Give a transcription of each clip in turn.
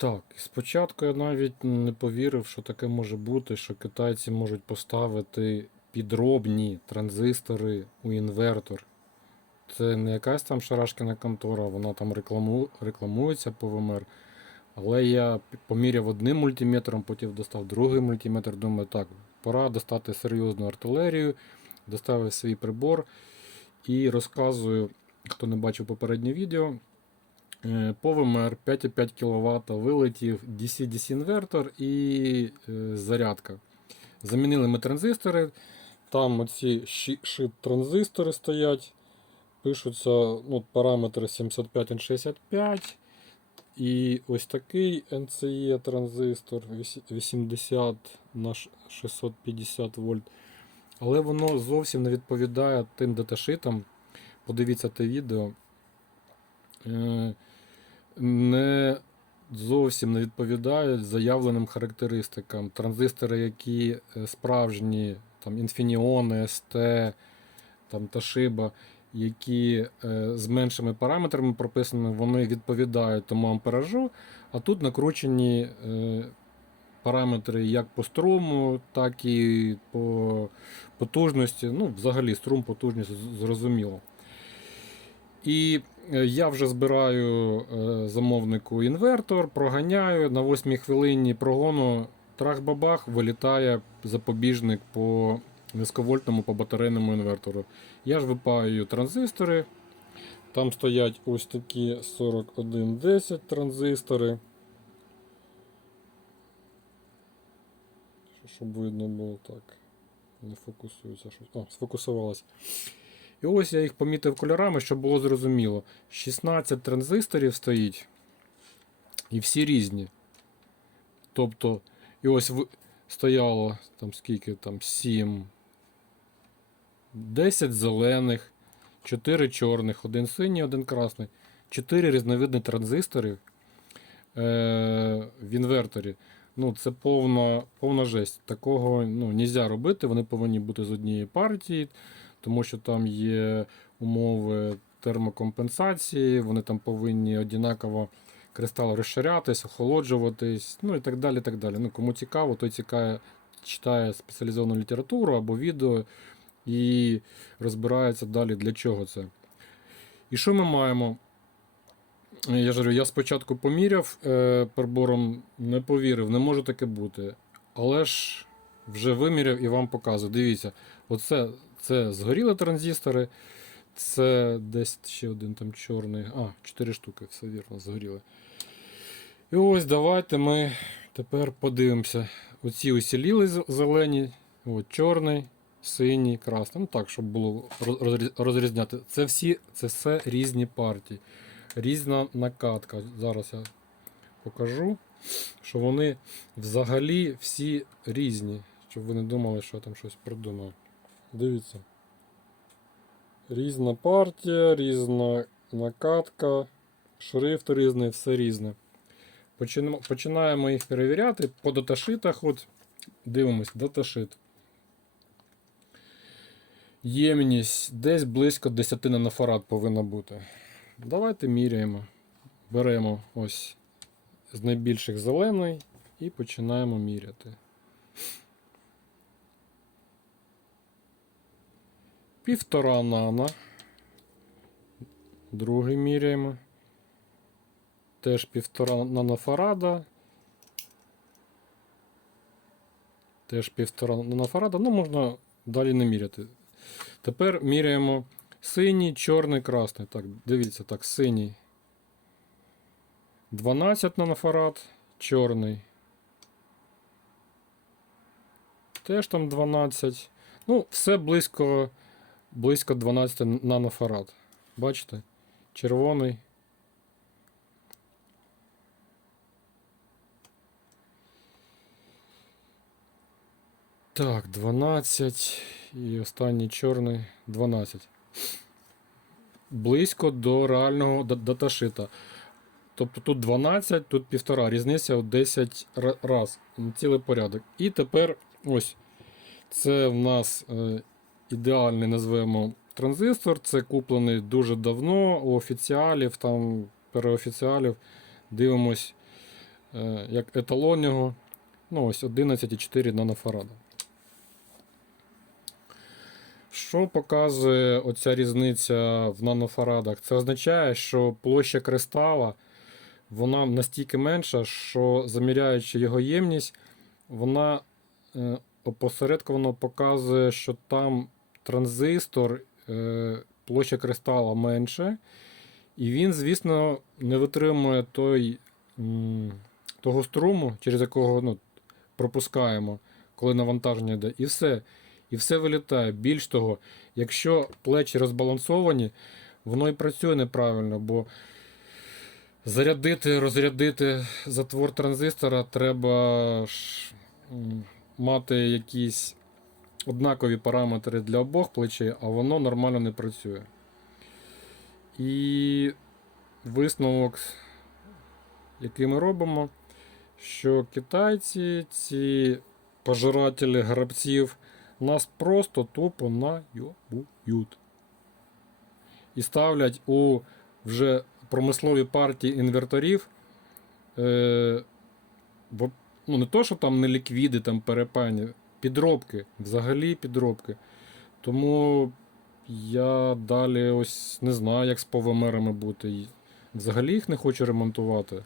Так, спочатку я навіть не повірив, що таке може бути, що китайці можуть поставити підробні транзистори у інвертор. Це не якась там шарашкіна контора, вона там рекламу... рекламується по ВМР. Але я поміряв одним мультиметром, потім достав другий мультиметр. Думаю, так, пора достати серйозну артилерію, доставив свій прибор і розказую, хто не бачив попереднє відео. Е, По ВМР 5,5 кВт вилетів DC-DC інвертор і е, зарядка. Замінили ми транзистори. Там оці шип транзистори стоять. Пишуться ну, параметри 75 на 65. І ось такий NCE транзистор 80 на 650 вольт. Але воно зовсім не відповідає тим даташитам. Подивіться те відео. Не зовсім не відповідають заявленим характеристикам. Транзистори, які е, справжні, там Infineon, ST, там Toshiba, які е, з меншими параметрами прописаними, вони відповідають тому амперажу, а тут накручені е, параметри як по струму, так і по потужності. Ну, взагалі, струм, потужність зрозуміло. І е, я вже збираю е, замовнику інвертор, проганяю на 8 хвилині прогону. Трах-бабах вилітає запобіжник по низьковольтному по батарейному інвертору. Я ж випаю транзистори. Там стоять ось такі 4110 транзистори. Щоб видно було так. Не фокусується щось. О, сфокусувалось. І ось я їх помітив кольорами, щоб було зрозуміло. 16 транзисторів стоїть. І всі різні. Тобто, і ось стояло там скільки там 7, 10 зелених, 4 чорних, один синій, один красний. 4 різновидні транзистори е- в інверторі. Ну, це повна, повна жесть. Такого ну, нельзя робити. Вони повинні бути з однієї партії, тому що там є умови термокомпенсації, вони там повинні однаково кристали розширятись, охолоджуватись, ну і так далі. так далі. Ну, кому цікаво, той цікає, читає спеціалізовану літературу або відео і розбирається далі, для чого це. І що ми маємо? Я ж говорю, я спочатку поміряв е, прибором, не повірив, не може таке бути. Але ж вже виміряв і вам показую. Дивіться, оце це згоріли транзистори, це десь ще один там чорний. А, 4 штуки, все вірно, згоріли. І ось давайте ми тепер подивимося. Оці усіліли зелені, от чорний, синій, красний. Ну так, щоб було розрізняти. Це всі, це все різні партії. Різна накатка. Зараз я покажу, що вони взагалі всі різні. Щоб ви не думали, що я там щось придумав. Дивіться. Різна партія, різна накатка, шрифт різний, все різне. Починаємо, їх перевіряти по даташитах. От дивимось, даташит. Ємність десь близько 10 нанофарад повинна бути. Давайте міряємо. Беремо ось з найбільших зелений і починаємо міряти. Півтора нано. Другий міряємо. Теж півтора нанофарада. Теж півтора нанофарада. Ну, можна далі не міряти. Тепер міряємо синій, чорний, красний. Так, дивіться, так, синій. 12 нанофарад, чорний. Теж там 12. Ну, все близько, близько 12 нанофарад. Бачите? Червоний. Так, 12 і останній чорний 12. Близько до реального да- даташита. Тобто тут 12, тут півтора. Різниця у 10 раз. Цілий порядок. І тепер ось це в нас е, ідеальний назвемо транзистор. Це куплений дуже давно у офіціалів, там переофіціалів. Дивимось е, як еталонного. Ну, ось 11,4 нанофарада. Що показує оця різниця в нанофарадах? Це означає, що площа кристала вона настільки менша, що заміряючи його ємність, вона е, опосередковано показує, що там транзистор, е, площа кристала менше, і він, звісно, не витримує той, того струму, через якого ну, пропускаємо, коли навантаження йде, і все. І все вилітає. Більш того, якщо плечі розбалансовані, воно і працює неправильно, бо зарядити, розрядити затвор транзистора треба мати якісь однакові параметри для обох плечей, а воно нормально не працює. І висновок, який ми робимо, що китайці, ці пожирателі грабців, нас просто тупо найобують. І ставлять у вже промислові партії інверторів. Е, бо, ну, не то, що там не ліквіди, там перепані, підробки, взагалі підробки. Тому я далі ось не знаю, як з повемерами бути. Взагалі їх не хочу ремонтувати.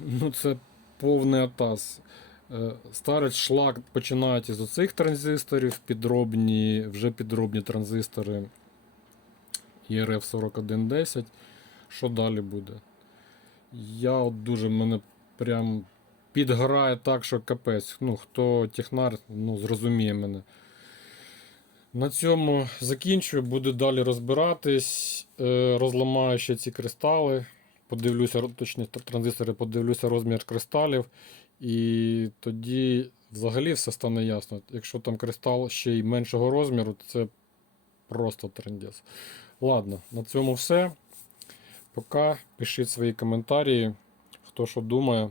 Ну, це повний атас. Е, Старить шлак починають із оцих транзисторів, підробні, вже підробні транзистори ERF 4110. Що далі буде? Я от дуже мене прям підграє так, що капець. Ну, хто технар, ну, зрозуміє мене. На цьому закінчую, буду далі розбиратись, е, розламаю ще ці кристали, подивлюся, точні транзистори, подивлюся розмір кристалів, і тоді взагалі все стане ясно. Якщо там кристал ще й меншого розміру, то це просто трендець. Ладно, на цьому все. Пока пишіть свої коментарі, хто що думає.